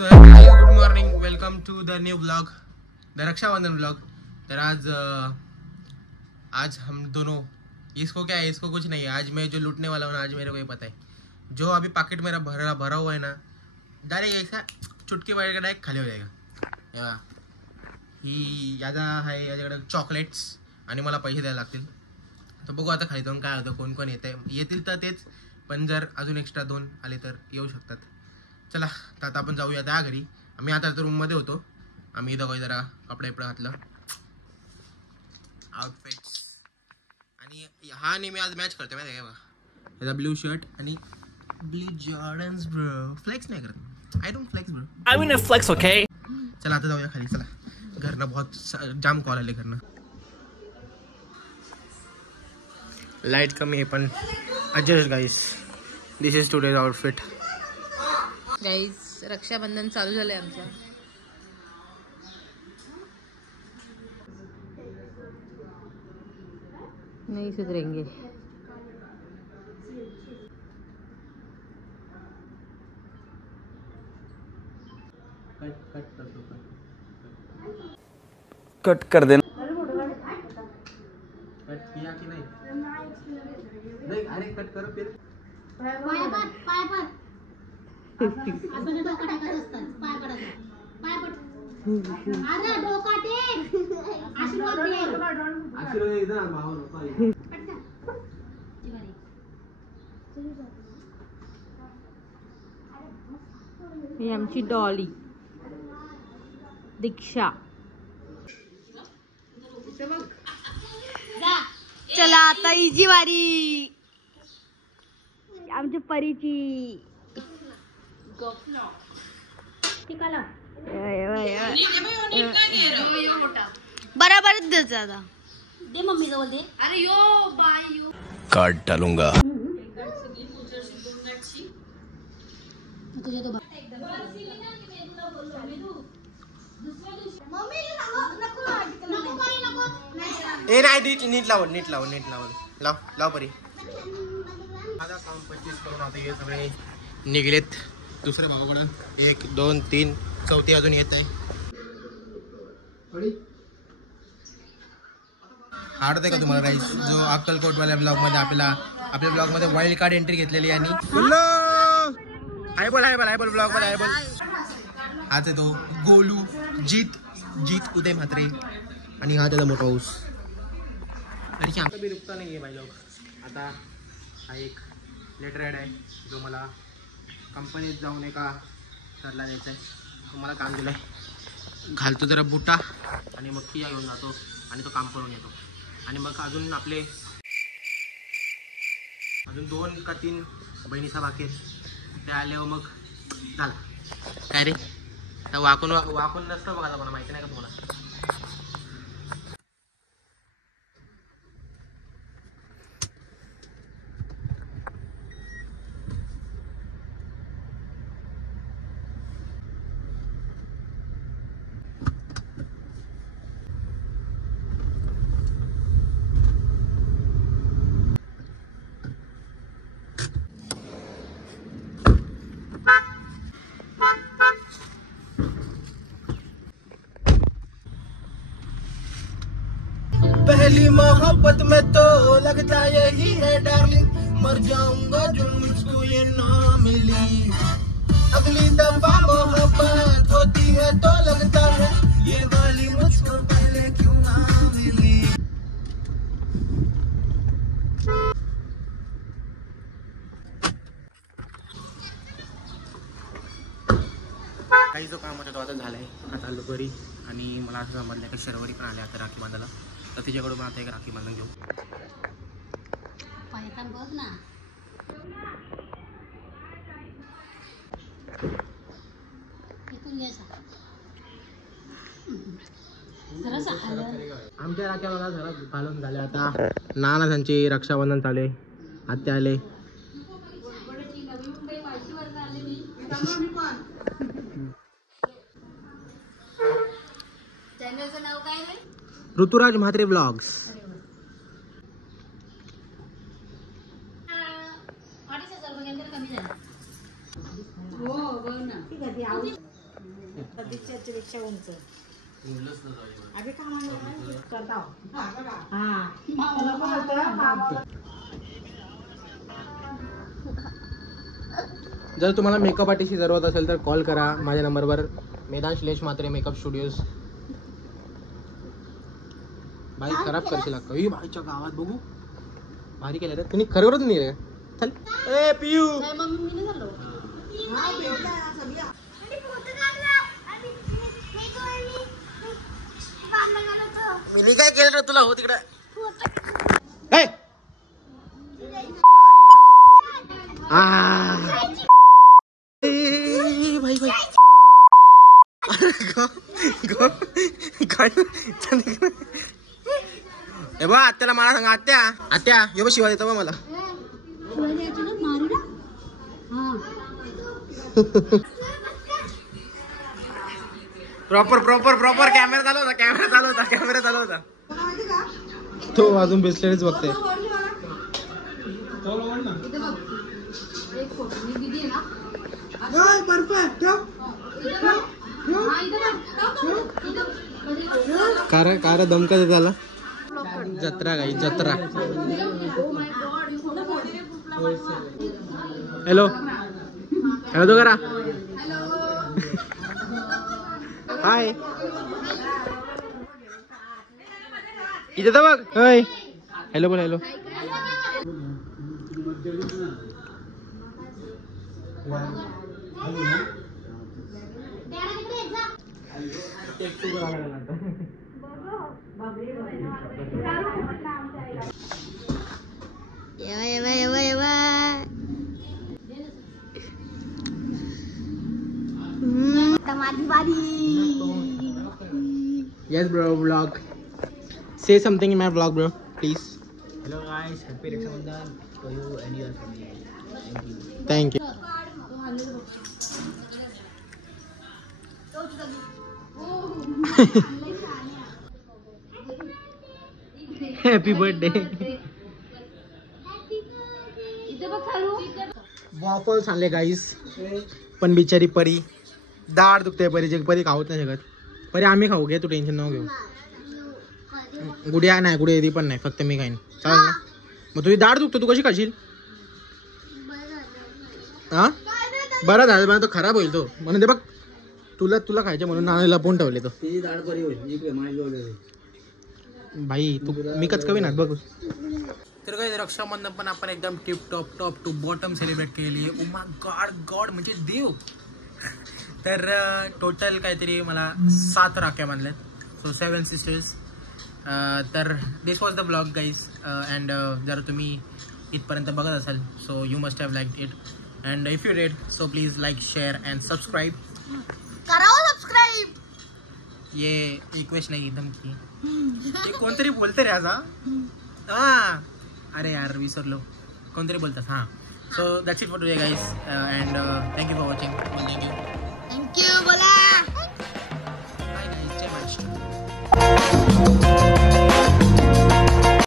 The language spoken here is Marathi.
So good morning, welcome to the new blog, the Rakshabandhan blog. तर आज हम दोनों, इसको क्या है, इसको कुछ नहीं है। आज मैं जो लूटने वाला हूँ ना, आज मेरे को ही पता है। जो अभी पॉकेट मेरा भरा हुआ है ना, डायरेक्ट ऐसा चुटके वाले का डायरेक्ट खाली हो जाएगा। ही यादा आहे, याच्याकडे चॉकलेट्स आणि मला पैसे द्यायला लागतील। तर बघू आता खाली जाऊन काय होतं, कोण कोण येतील तर तेच, पण जर अजून एक्स्ट्रा 2 आले तर येऊ शकतात। चला तर आता आपण जाऊया त्या घरी। आम्ही आता तर रूममध्ये होतो, आम्ही इथं काही जरा कपडे घातलं, आउटफिट्स। आणि हा नेहमी आज मॅच करतो माहिती आहे का बघा, याचा ब्लू शर्ट आणि ब्लू जॉर्डन्स ब्रो। फ्लेक्स नाही करत, I don't flex bro, I mean a flex, okay? चला आता जाऊया खाली। चला, घरनं बहुत जाम कॉल आले घरनं। लाईट कमी आहे पण adjust guys, this is today's outfit. Guys Rakshabandhan चालू झालंय आमचं। नहीं सुधरेंगे। कट कर देना। कट किया कि नहीं? नहीं, अरे कट करो फिर। पाय पर असं जे डोकं टाकायचं असतं, पाय पड अरे डोका टेक, आशीर्वाद दे, आशीर्वाद एकदम माहो नको। ही आमची डॉली दीक्षा। चला आता हिची वारी, आमच्या परीची। बराबरच द्यायचं आता, दे मम्मी जवळ दे। अरे यो बाय यो काट डालूंगा। तुझे तो ए नाही, नीट लाव परी। माझा काम 25 करून आता हे सगळे निघलेत दुसऱ्या भावाकडं। 1 2 3 चौथी अजून येत आहे। आवडते का तुम्हाला राईस? जो अक्कलकोटवाल्या ब्लॉगमध्ये आपल्या ब्लॉगमध्ये वाईल्ड कार्ड एंट्री घेतलेली आणि हाय बोल ब्लॉगमध्ये हाय बोल। हाच आहे तो गोलू, जीत उदय म्हात्रे, आणि हा त्याचा मोठा हाऊस। आणि आमचा बी रुकता नाही आहे भाई लोक। आता हा एक लेटर हेड आहे जो मला कंपनीत जाऊन एका सरला द्यायचा आहे। मला काम दिलं आहे, घालतो जरा बुटा आणि मग किया घेऊन जातो आणि तो काम करून येतो। आणि मग अजून 2 का 3 बहिणीचा बाकी आहेत, ते आल्यावर मग झाला। काय रे, तर वाकून नसतं बघा, मला माहिती नाही का तुम्हाला? पहली मोहब्बत में तो लगता यही है डार्लिंग, मर जाऊंगा जो मुझको ये ना मिली। अगली दफा मोहब्बत होती है तो लगता है ये वाली मुझको पहले क्यों ना मिली। काही जो काम होता तो आता झालाय। आता आलो घरी आणि मला असं समजलं की शर्वरी पण आले आता राखी बांधायला, तर तिच्याकडून मला आता एक राखी बांधून घेऊ। पायथन बघ ना, इथून घ्यायचा जरासा हलव। आमच्या राख्या बघा जरा घालून झाल्या। आता नाना त्यांची रक्षाबंधन चालू आहे, आत्या आले। चॅनलचं नाव काय रे? ऋतुराज म्हात्रे ब्लॉग्स। 2,500 रुपये कमी झाला। हो बघ ना, ठीक आहे। जर तुम्हाला मेकअप आर्टिस्टची जरूरत असेल तर कॉल करा माझ्या नंबरवर. मेदान / मात्रे मेकअप स्टुडिओज. बाई खराब करशील अक्का. ही बाईच्या गावात बघू भारी केलं रे तुम्ही. खरोखरच नाही रे. चल ए पियू. मी काय केलं रे तुला. हो तिकडे भाई भाई ए बा आत्याला मला सांगा. आत्या आत्या ये बा शिवा देतो बा मला. प्रॉपर प्रॉपर प्रॉपर कॅमेरा चालू होता. तो अजून बिस्लेरीच बघते. कार दमका देत आला. जत्रा गाई जत्रा. हॅलो हॅलो तो करा. हाय इथे तर बघ. हाय हॅलो बोल. Hello Yes bro, vlog. Say something in my vlog bro, please. Hello guys, happy Raksha Bandhan to you and your family. Thank you. Happy birthday. Waffles आणले गाईस. पण बिचारी परी दाढ दुखते. परीची परी खाऊत नाही शकत. परी आम्ही खाऊ घे तू टेन्शन नको घेऊ. गुडिया नाही गुडिया ती पण नाही फक्त मी खाईन चालेल ना. मग तुझी दाढ दुखतो तू कशी खाशील. हा बरं झालं मला तो खराब होईल तो म्हणून ते बघ तुला खायचं म्हणून नाण्याला लपवून ठेवले तो. भाई तू मी कच कवी ना बघ. तर काही रक्षाबंधन पण आपण एकदम टॉप टू बॉटम सेलिब्रेट केलेली आहे. उमा गॉड म्हणजे देव. तर टोटल काहीतरी मला 7 राख्या बांधल्यात. So 7 sisters. तर this was the blog guys. And जर तुम्ही इथपर्यंत बघत असाल so you must have like it. And if you read so please like share and subscribe. ये रिक्वेस्ट नाही धमकी. कोणतरी बोलते रे असा. हा अरे यार विसरलो. कोणतरी बोलतात. हां so that's it for today guys. And thank you for watching. Thank you बोला. Bye guys. जय महाराष्ट्र.